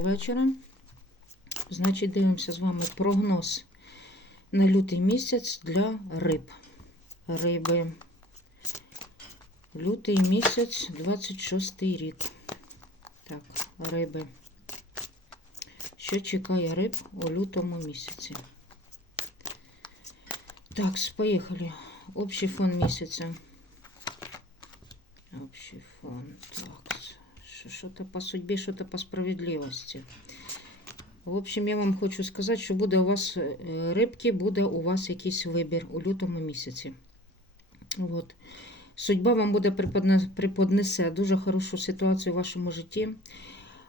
Вечора. Значить, дивимося з вами прогноз на лютий місяць для риб. Риби. Лютий місяць, 26 рік. Так, риби. Що чекає риб у лютому місяці? Так, поїхали. Общий фон місяця. Общий фон. Так, що-то по судьбі, що-то по справедливості. В общем, я вам хочу сказати, що буде у вас е, рибки, буде у вас якийсь вибір у лютому місяці. От. Судьба вам буде преподне- преподнесе дуже хорошу ситуацію в вашому житті.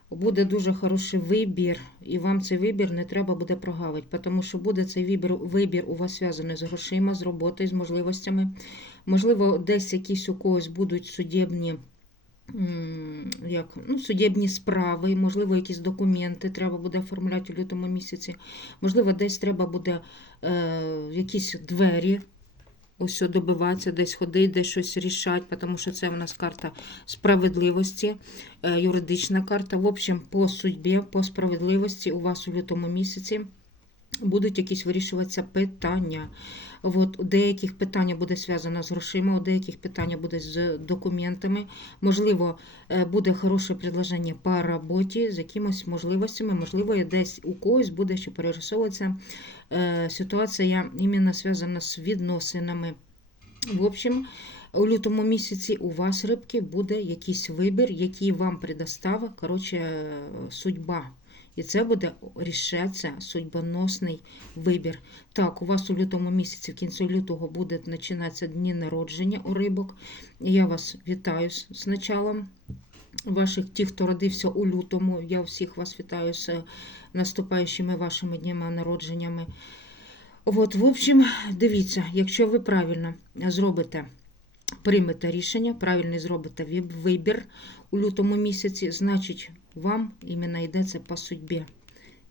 Буде дуже хороший вибір, і вам цей вибір не треба буде прогавити, тому що буде цей вибір, вибір у вас зв'язаний з грошима, з роботою, з можливостями. Можливо, десь якісь у когось будуть судебні, як, ну, судебні справи, можливо, якісь документи треба буде оформляти у лютому місяці. Можливо, десь треба буде е, якісь двері. Ось добиватися, десь ходити, десь щось рішати, тому що це в нас карта справедливості, е, юридична карта. В общем, по судьбі, по справедливості у вас у лютому місяці будуть якісь вирішуватися питання. От, у деяких питання буде зв'язано з грошима, у деяких питання буде з документами. Можливо, е, буде хороше предложення по роботі з якимось можливостями. Можливо, десь у когось буде ще перерисовуватися е, ситуація іменно зв'язана з відносинами. В общем, у лютому місяці у вас, рибки, буде якийсь вибір, який вам предоставить, коротше, е, судьба. І це буде рішатися судьбоносний вибір. Так, у вас у лютому місяці, в кінці лютого, буде починатися дні народження у рибок. Я вас вітаю з началом ваших, ті, хто родився у лютому. Я всіх вас вітаю з наступаючими вашими днями народженнями. От, в общем, дивіться, якщо ви правильно зробите, приймете рішення, правильно зробите вибір у лютому місяці, значить, вам іменно йдеться по судьбі.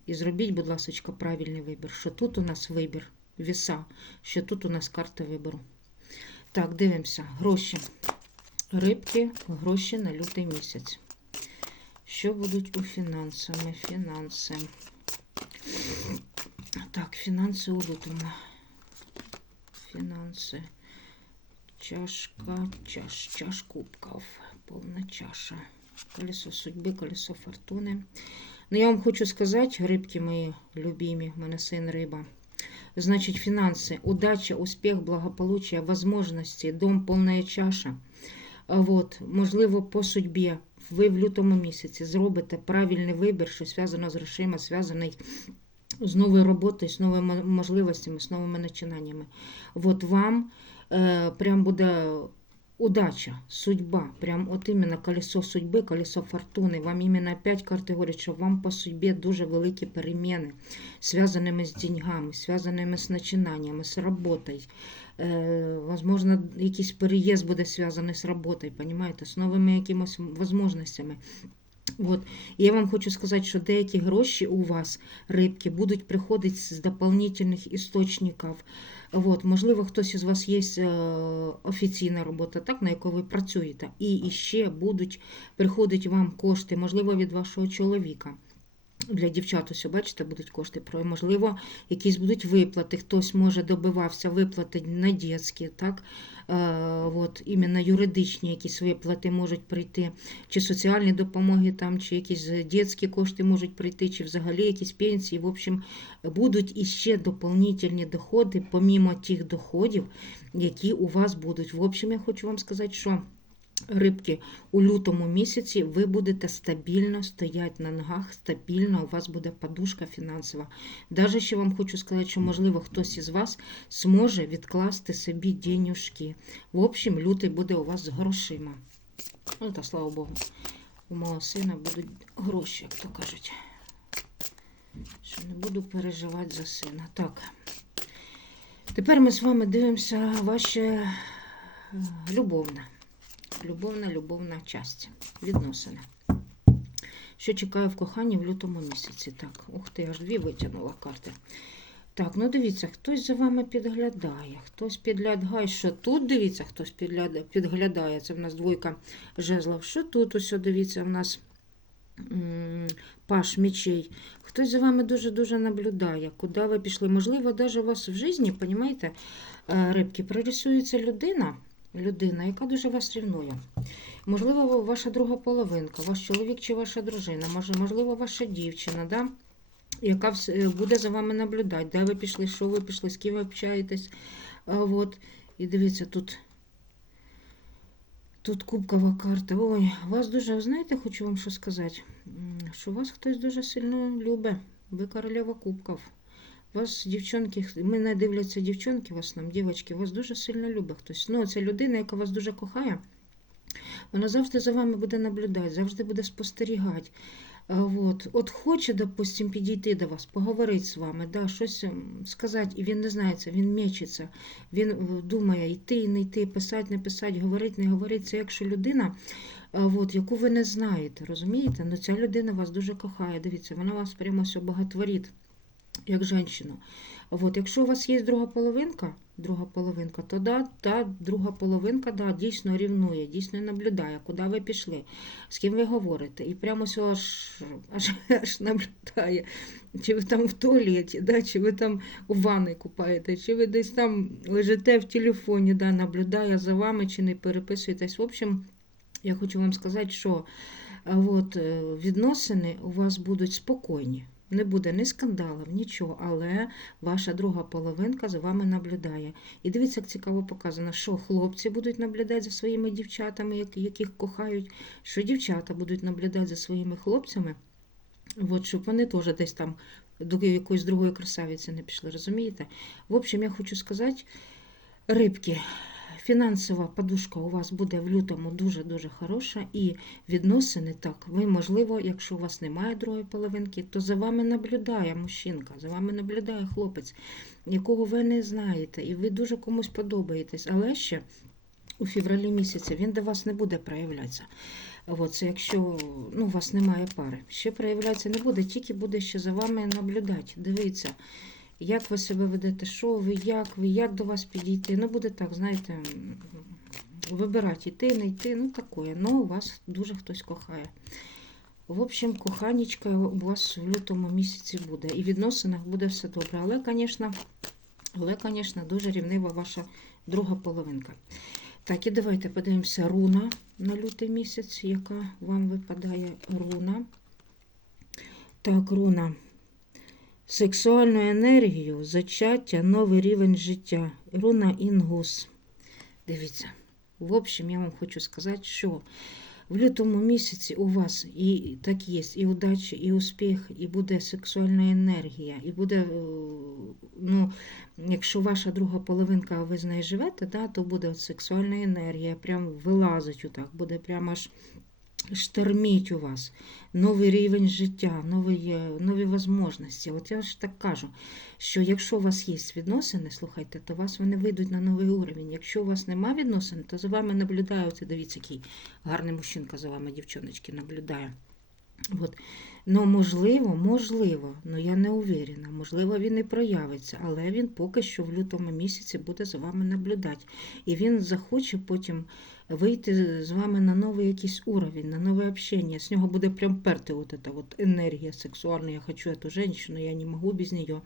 І зробіть, будь ласка, правильний вибір. Що тут у нас вибір, віса, що тут у нас карта вибору. Так, дивимося. Гроші. Рибки, гроші на лютий місяць. Що будуть у фінансами? Фінанси. Так, фінанси у лютому. Фінанси. Чашка, чаш, чаш кубків. Повна чаша. Колесо судьби, колесо фортуни. Ну, я вам хочу сказати, рибки мої любимі, в мене син риба. Значить, фінанси, удача, успіх, благополуччя, возможності, дом, повна чаша. А Вот, можливо, по судьбі ви в лютому місяці зробите правильний вибір, що зв'язано з грошима, зв'язаний з новою роботою, з новими можливостями, з новими начинаннями. От вам е, прям буде удача, судьба, прям от іменно колесо судьби, колесо фортуни. Вам іменно опять карти говорять, що вам по судьбі дуже великі переміни, зв'язаними з деньгами, зв'язаними з начинаннями, з роботою. Е, возможно, якийсь переїзд буде зв'язаний з роботою, понимаєте, з новими якимось можливостями. От. І я вам хочу сказати, що деякі гроші у вас, рибки, будуть приходити з дополнительних істочників. От. Можливо, хтось із вас є е, офіційна робота, так, на яку ви працюєте, і ще будуть приходити вам кошти, можливо, від вашого чоловіка. Для дівчат, ось бачите, будуть кошти. Про можливо, якісь будуть виплати. Хтось може добивався виплати на дітські, так? Е, от, іменно юридичні якісь виплати можуть прийти, чи соціальні допомоги, там, чи якісь дитячі кошти можуть прийти, чи взагалі якісь пенсії. В общем, будуть іще доповнительні доходи, помімо тих доходів, які у вас будуть. В общем, я хочу вам сказати, що. Рибки, у лютому місяці ви будете стабільно стояти на ногах, стабільно, у вас буде подушка фінансова. Даже ще вам хочу сказати, що, можливо, хтось із вас зможе відкласти собі денюжки. В общем, лютий буде у вас з грошима. Ну, та слава Богу, у мого сина будуть гроші, як то кажуть. Що не буду переживати за сина. Так. Тепер ми з вами дивимося ваше е, любовне любовна, любовна часть. Відносини. Що чекаю в коханні в лютому місяці? Так, ух ти, аж дві витягнула карти. Так, ну дивіться, хтось за вами підглядає, хтось підглядає, що тут, дивіться, хтось підглядає. Це в нас двойка жезлов. Що тут ось, дивіться, в нас паш мечей. Хтось за вами дуже-дуже наблюдає, куди ви пішли. Можливо, навіть у вас в житті, понімаєте, е, рибки, прорисується людина, людина, яка дуже вас рівнує. Можливо, ваша друга половинка, ваш чоловік чи ваша дружина, можливо, ваша дівчина, да? яка е, буде за вами наблюдати, де ви пішли, що ви пішли, з ким ви общаєтесь. А, от. І дивіться, тут, тут кубкова карта. Ой, вас дуже, знаєте, хочу вам що сказати, що вас хтось дуже сильно любить. Ви королева кубків. Вас дівчонки, мене дивляться дівчонки в основному, дівчатки, вас дуже сильно любить хтось. Ну, це людина, яка вас дуже кохає. Вона завжди за вами буде наблюдати, завжди буде спостерігати. От, от хоче, допустим, підійти до вас, поговорити з вами, да, щось сказати, і він не знає це, він мечиться, він е, думає, йти, не йти, писати, не писати, говорити, не говорити. Це якщо людина, от, яку ви не знаєте, розумієте? Ну ця людина вас дуже кохає. Дивіться, вона вас прямо все багатворить, як жінку. От, якщо у вас є друга половинка, друга половинка, то да, та друга половинка да, дійсно рівнує, дійсно наблюдає, куди ви пішли, з ким ви говорите. І прямо все аж, аж, аж наблюдає, чи ви там в туалеті, да, чи ви там у ванні купаєте, чи ви десь там лежите в телефоні, да, наблюдає за вами, чи не переписуєтесь. В общем, я хочу вам сказати, що от, е, відносини у вас будуть спокійні. Не буде ні скандалів, нічого, але ваша друга половинка за вами наблюдає. І дивіться, як цікаво показано, що хлопці будуть наблюдати за своїми дівчатами, яких кохають, що дівчата будуть наблюдати за своїми хлопцями, от, щоб вони теж десь там до якоїсь другої красавиці не пішли, розумієте? В общем, я хочу сказати, рибки, фінансова подушка у вас буде в лютому дуже-дуже хороша, і відносини так. Ви, можливо, якщо у вас немає другої половинки, то за вами наблюдає мужчинка, за вами наблюдає хлопець, якого ви не знаєте, і ви дуже комусь подобаєтесь. Але ще у февралі місяці він до вас не буде проявлятися. От, це якщо ну, у вас немає пари. Ще проявлятися не буде, тільки буде ще за вами наблюдати. Дивіться, як ви себе ведете, що ви, як ви, як до вас підійти. Ну, буде так, знаєте, вибирати, йти, не йти, ну таке. Ну, вас дуже хтось кохає. В общем, коханечка у вас в лютому місяці буде. І в відносинах буде все добре. Але, звісно, але, звісно, дуже рівнива ваша друга половинка. Так, і давайте подивимося руна на лютий місяць, яка вам випадає руна. Так, руна. Сексуальну енергію, зачаття, новий рівень життя. Руна інгус. Дивіться. В общем, я вам хочу сказати, що в лютому місяці у вас і так є, і удача, і успіх, і буде сексуальна енергія, і буде, е, ну, якщо ваша друга половинка, ви з нею живете, да, то буде сексуальна енергія, прям вилазить отак, буде прямо аж шторміть у вас. Новий рівень життя, нові, е, нові можливості. От я ж так кажу, що якщо у вас є відносини, слухайте, то вас вони вийдуть на новий уровень. Якщо у вас немає відносин, то за вами наблюдає, оце дивіться, який гарний мужчинка за вами, дівчоночки, наблюдає. От. Ну, можливо, можливо, ну я не уверена, можливо, він і проявиться, але він поки що в лютому місяці буде за вами наблюдати. І він захоче потім вийти з вами на новий якийсь уровень, на нове общення. З нього буде прям перти от эта вот енергія сексуальна. Я хочу эту женщину, я не можу без нее.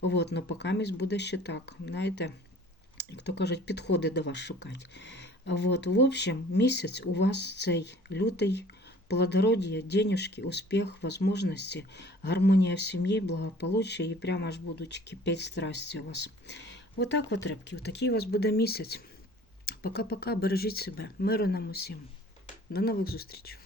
Вот, но поки буде ще так, знаєте, як то кажуть, підходи до вас шукати. Вот, в общем, місяць у вас цей лютий плодородие, денежки, успех, возможности, гармония в семье, благополучие и прямо аж будуть кипеть страсті у вас. Вот так вот, рибки, отакий у вас буде місяць. Пока-пока, бережіть себе. Миру нам усім. До нових зустрічей.